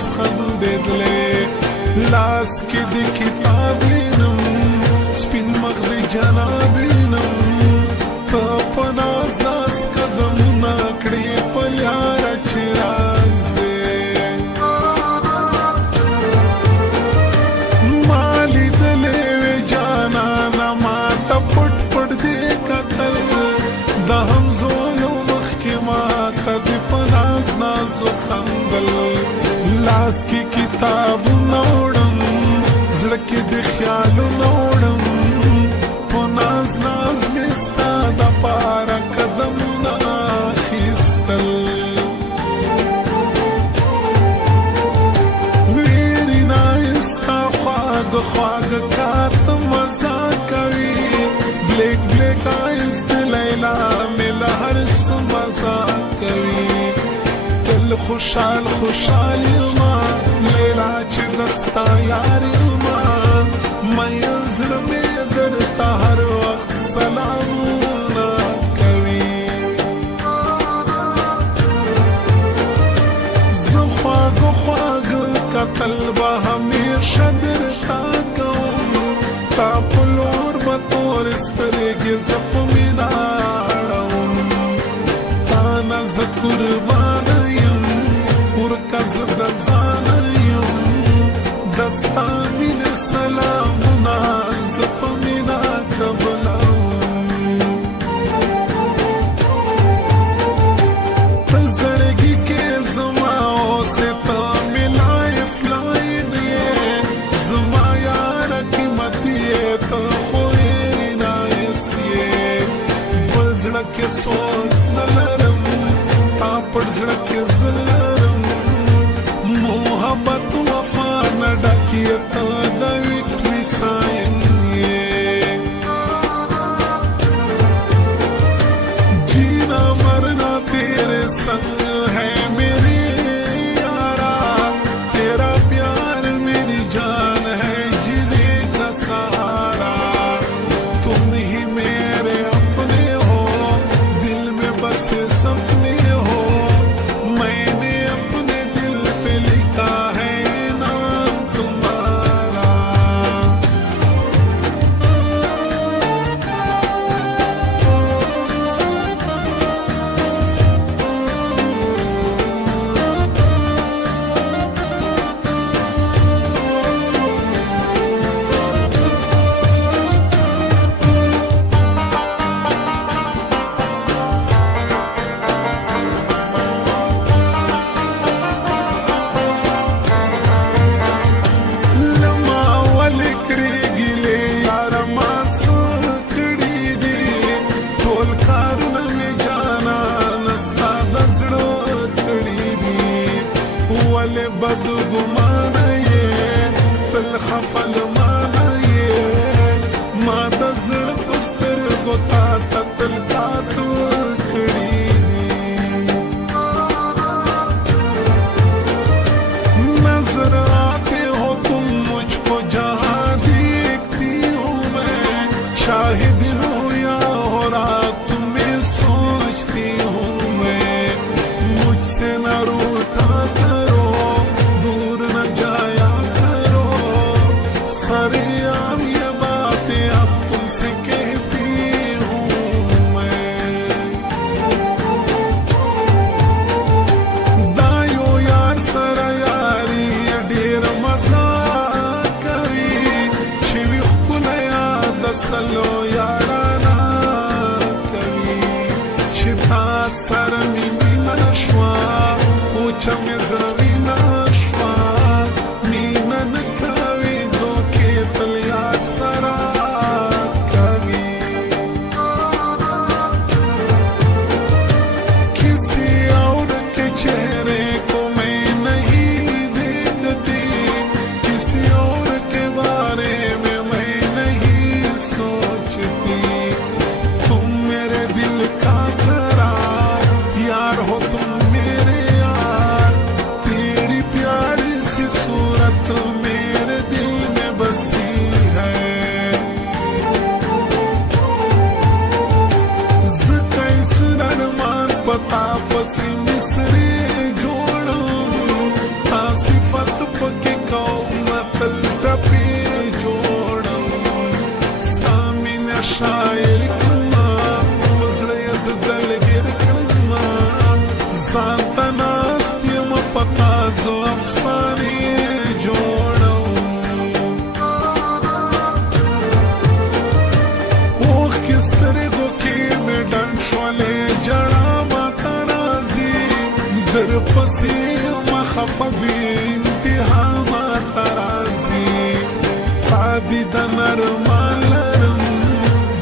لاس خندېدلې لاس کې د کتاب وینم سپین مخ د جناب وینم ته په ناز ناز قدمونه کړې په لاره چې راځې ما لیدلې وې جانانه ما ته پټ پټ دې کتل د همزولو مخکې ما ته د په ناز ناز وخندل لاس کې کتابونه وړم زړه کې د خیالونه وړم په ناز ناز مې ستا دپاره قدمونه اخیستل ویرې نایسته خواږه خواږه کار ته مزه کوي بلیک بلیک آیز د لیلا مې له هر څه مزه کوي تل خوشحال خوشحال یما لیلا چې دستا یار یما مین زړه مې درته هر وخت سلامونه کوي زه خواږه خواږه کتل به همیشه درته کوم تا په لور به تورې سترګې زه په مینه اړوم تا نه زه قربانه یم ورکه زه د ځانه یم دستا مینې سلامونه زه په مینه قبلوم په زړګي کې زما اوسې ته مې لایف لاین یې زما یاره قیمتي یې ته خو هېرې نایس یې بل زړه کې سوچ نه لرم تا پر زړه کې زه لرم محبت وفا نه ډکې ته د وکټري ساین یې جینا مرنا تیرے संग है मेरे यारा तेरा प्यार मेरी जान है जीने का सहारा तुम ही मेरे अपने हो दिल में बसे सपने हो मैंने अपने दिल पे लिखा है नाम तुम्हारा ولې بد ګمانه یې تل خفل مانه یې ما د زړه په سترګو تا ته تل کاتو کړي دي نظر آتے ہو تم مجھ کو جہاں دیکھتی ہوں میں شاہد ہوں یا ہو رات تمہیں سوچتی ہوں میں مجھ سے نہ روٹا सरेआम ये बातें अब तुमसे कहती हूँ मैं दायो यार सरा यारी ډېر مزه کوي چې وي ښکلی یاد سلو یارانه کوي چې تا سره مې مینه شوه اوچه مې زړه وینه شوه مینه نه کوي तल याद सरा कभी किसी और के चेहरे को मैं नहीं देखती किसी और के बारे में मैं नहीं सोचती तुम मेरे दिल का करार افسانې جوړم اوښکې سترګو کې مې ډنډ شولې ژړا ماته راځي درپسې یم خفه بې انتها ماته راځي تا دیدن ارمان لرم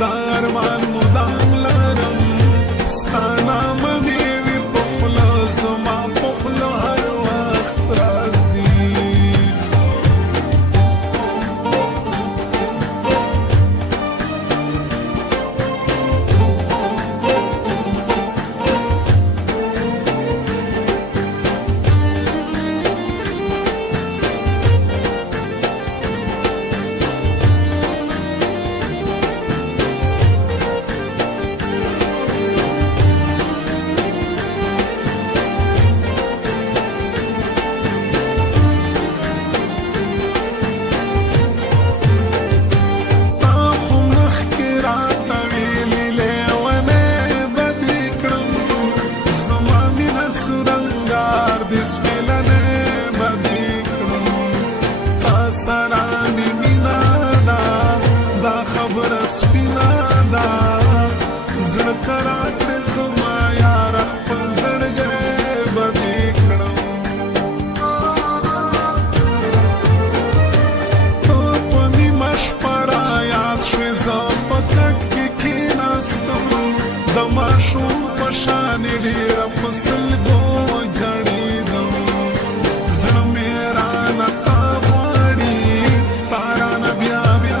دا ارمان مدام لرم ستا نامه مې وي په خوله زما په خوله هر وخت راځي سپینا دا زړه کرا کړې زما یار خپل زړګی بدې کړم ته په نیمه شپه رایاد شوې زه په کټ کې کښېناستم د ماشوم په شانې ډېره په سلګو ژړېدم زړه مې رانه تا غواړي تا رانه بیا بیا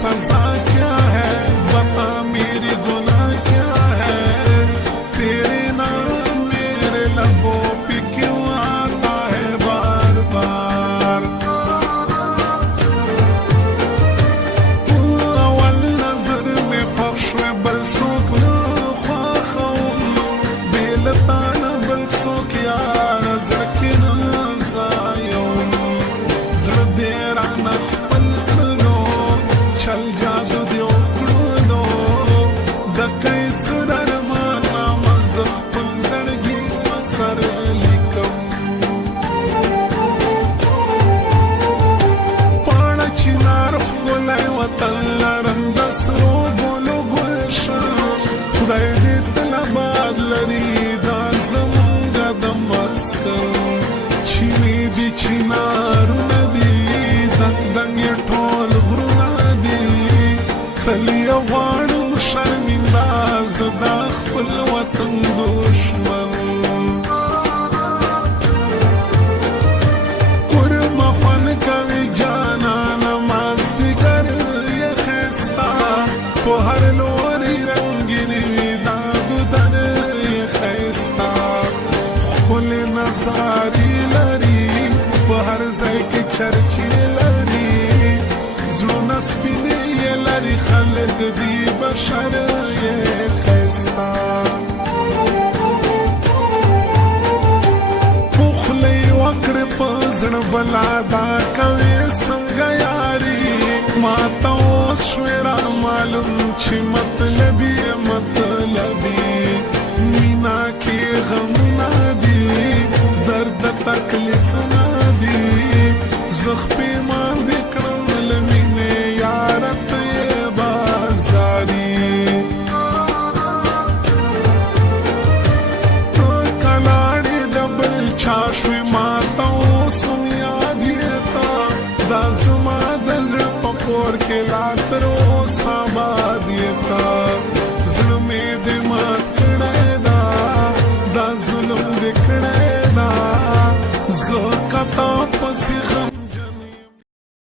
सजा क्या है बता मेरी गुनाह क्या है तेरे नाम मेरे लबों पे क्यों आता है बार बार तू अवल नजर में ख्वाश में बलसों को ख्वाखूं बेलताना बलसों क्या नजर के नजायों जरदेरा नखपल चल जादू दियो कड़ो दकई सुरर माना मज़ख पंजड़गी मसर लिकम पाना चिनार खुलाई वतन लरंग सरो बोलो गुलशा खुदाई दे तलबाद लरी दा ज़मंगा दमस्कर चीनी दी चिनार नदी दंग दंग ये ठोल घुरुना تلیا غواړم شرمنده زه دا خپل وطن دشمن قرمه خوند کوي جانانه مازدیګر یې ښایسته په هر لوري رنګینې وي دا ګودر یې ښایسته ښکلې نظارې لري په هر ځای کې چرچې لري زړونه سپینې لري خلک دی بشر یې ښایسته پخلی وکړې په زړه بلا دا کوې څنګه یاري ما ته اوس شوې را معلوم چې مطلبي مطلبي مینا کې غمونه دي درد تکلیفونه دي زه پښېمان دې کړم له مینې یاره ته یې بازاري ته کلاړې د بل چا شوې ما ته اوس هم یاد یې تا دا زما د زړه په کور کې لا تر اوسه آباد یې تا زړه مې دې مات کړی دا دا ظلم دې کړی دا زه که تا پسې